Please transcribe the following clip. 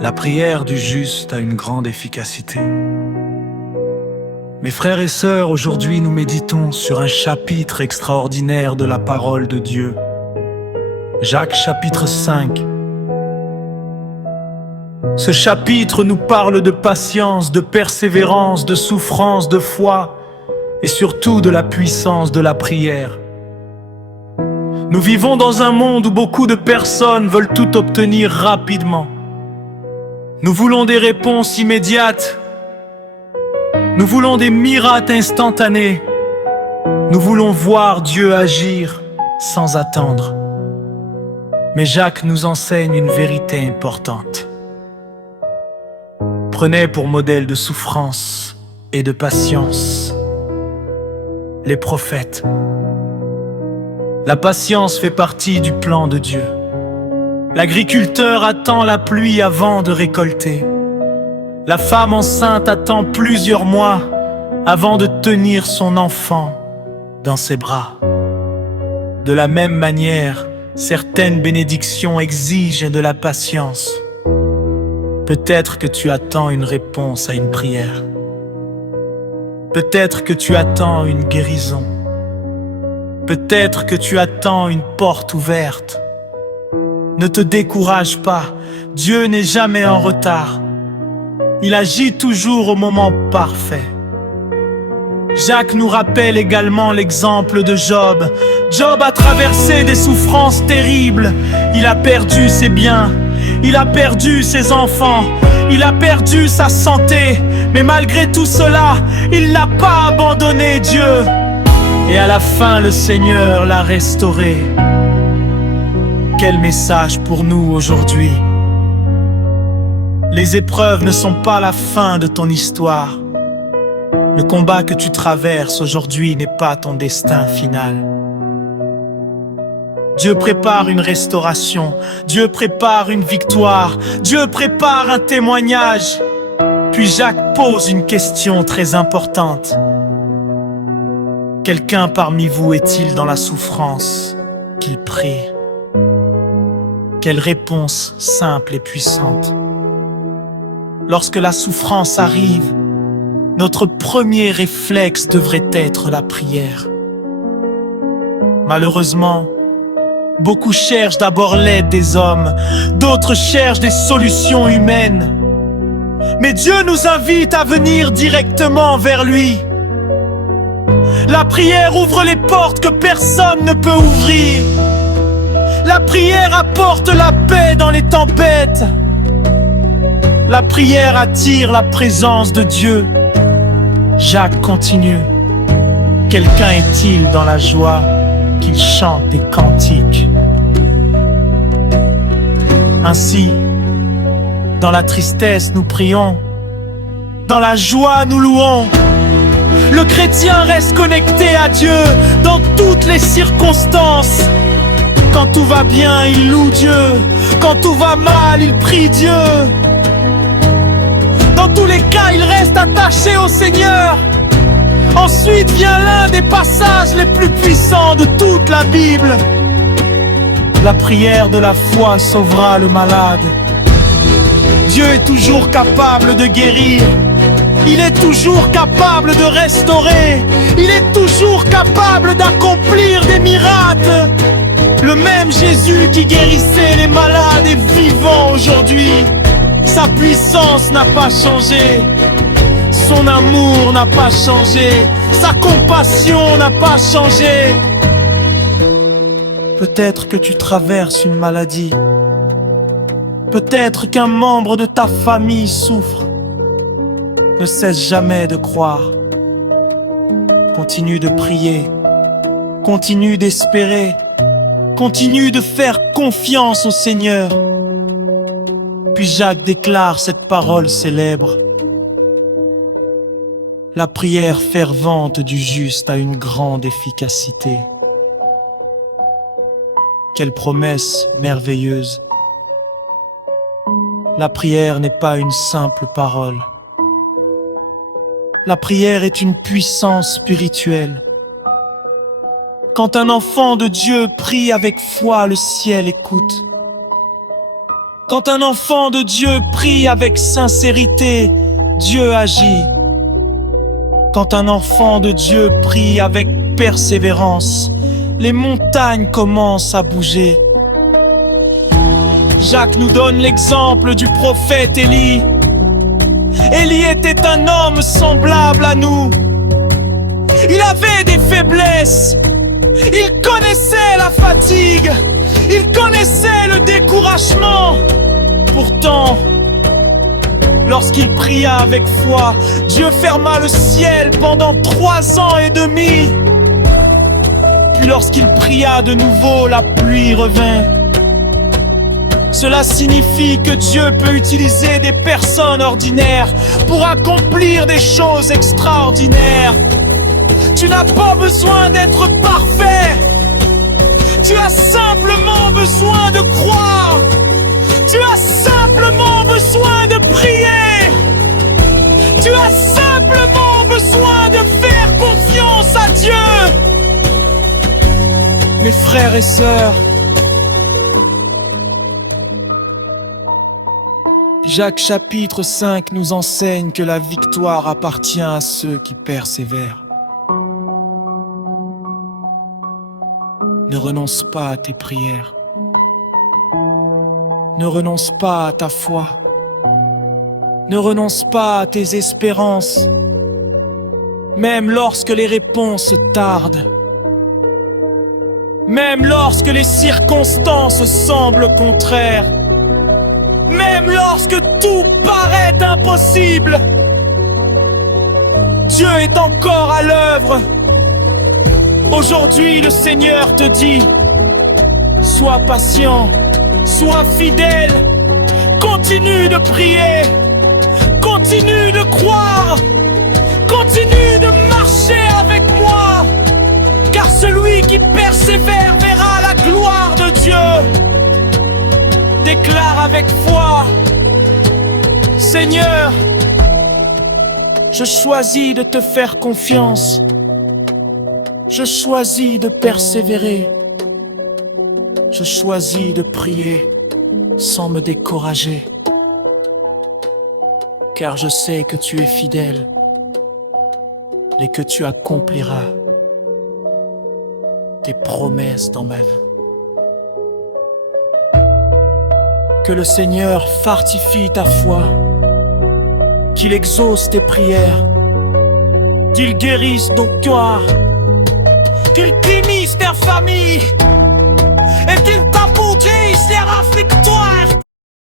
La prière du juste a une grande efficacité. Mes frères et sœurs, aujourd'hui nous méditons sur un chapitre extraordinaire de la parole de Dieu. Jacques chapitre 5. Ce chapitre nous parle de patience, de persévérance, de souffrance, de foi et surtout de la puissance de la prière. Nous vivons dans un monde où beaucoup de personnes veulent tout obtenir rapidement. Nous voulons des réponses immédiates. Nous voulons des miracles instantanés. Nous voulons voir Dieu agir sans attendre. Mais Jacques nous enseigne une vérité importante. Prenez pour modèle de souffrance et de patience les prophètes. La patience fait partie du plan de Dieu. L'agriculteur attend la pluie avant de récolter. La femme enceinte attend plusieurs mois avant de tenir son enfant dans ses bras. De la même manière, certaines bénédictions exigent de la patience. Peut-être que tu attends une réponse à une prière. Peut-être que tu attends une guérison. Peut-être que tu attends une porte ouverte. Ne te décourage pas, Dieu n'est jamais en retard. Il agit toujours au moment parfait. Jacques nous rappelle également l'exemple de Job. Job a traversé des souffrances terribles. Il a perdu ses biens, il a perdu ses enfants, il a perdu sa santé. Mais malgré tout cela, il n'a pas abandonné Dieu. Et à la fin, le Seigneur l'a restauré. Quel message pour nous aujourd'hui! Les épreuves ne sont pas la fin de ton histoire. Le combat que tu traverses aujourd'hui n'est pas ton destin final. Dieu prépare une restauration, Dieu prépare une victoire, Dieu prépare un témoignage. Puis Jacques pose une question très importante. Quelqu'un parmi vous est-il dans la souffrance qu'il prie? Quelle réponse simple et puissante. Lorsque la souffrance arrive, notre premier réflexe devrait être la prière. Malheureusement, beaucoup cherchent d'abord l'aide des hommes, d'autres cherchent des solutions humaines. Mais Dieu nous invite à venir directement vers lui. La prière ouvre les portes que personne ne peut ouvrir. La prière apporte la paix dans les tempêtes. La prière attire la présence de Dieu. Jacques continue. Quelqu'un est-il dans la joie qu'il chante des cantiques? Ainsi, dans la tristesse nous prions, dans la joie nous louons. Le chrétien reste connecté à Dieu dans toutes les circonstances. Quand tout va bien, il loue Dieu. Quand tout va mal, il prie Dieu. Dans tous les cas, il reste attaché au Seigneur. Ensuite vient l'un des passages les plus puissants de toute la Bible. La prière de la foi sauvera le malade. Dieu est toujours capable de guérir. Il est toujours capable de restaurer. Il est toujours capable d'accomplir des miracles. Le même Jésus qui guérissait les malades est vivant aujourd'hui. Sa puissance n'a pas changé. Son amour n'a pas changé. Sa compassion n'a pas changé. Peut-être que tu traverses une maladie. Peut-être qu'un membre de ta famille souffre. Ne cesse jamais de croire. Continue de prier. Continue d'espérer. Continue de faire confiance au Seigneur. Puis Jacques déclare cette parole célèbre. La prière fervente du juste a une grande efficacité. Quelle promesse merveilleuse. La prière n'est pas une simple parole. La prière est une puissance spirituelle. Quand un enfant de Dieu prie avec foi, le ciel écoute. Quand un enfant de Dieu prie avec sincérité, Dieu agit. Quand un enfant de Dieu prie avec persévérance, les montagnes commencent à bouger. Jacques nous donne l'exemple du prophète Élie. Élie était un homme semblable à nous. Il avait des faiblesses. Il connaissait la fatigue. Il connaissait le découragement. Pourtant, lorsqu'il pria avec foi, Dieu ferma le ciel pendant 3 ans et demi. Puis lorsqu'il pria de nouveau, la pluie revint. Cela signifie que Dieu peut utiliser des personnes ordinaires pour accomplir des choses extraordinaires. Tu n'as pas besoin d'être parfait. Tu as simplement besoin de croire. Tu as simplement besoin de prier. Tu as simplement besoin de faire confiance à Dieu. Mes frères et sœurs, Jacques chapitre 5 nous enseigne que la victoire appartient à ceux qui persévèrent. Ne renonce pas à tes prières. Ne renonce pas à ta foi. Ne renonce pas à tes espérances, même lorsque les réponses tardent. Même lorsque les circonstances semblent contraires. Même lorsque tout paraît impossible, Dieu est encore à l'œuvre. Aujourd'hui, le Seigneur te dit, sois patient, sois fidèle, continue de prier, continue de croire, continue de marcher avec moi, car celui qui persévère verra la gloire de Dieu. Déclare avec foi, Seigneur, je choisis de te faire confiance. Je choisis de persévérer. Je choisis de prier sans me décourager. Car je sais que tu es fidèle et que tu accompliras tes promesses dans ma vie. Que le Seigneur fortifie ta foi, qu'il exauce tes prières, qu'il guérisse ton cœur, qu'il bénisse ta famille et qu'il t'aboutisse la victoire.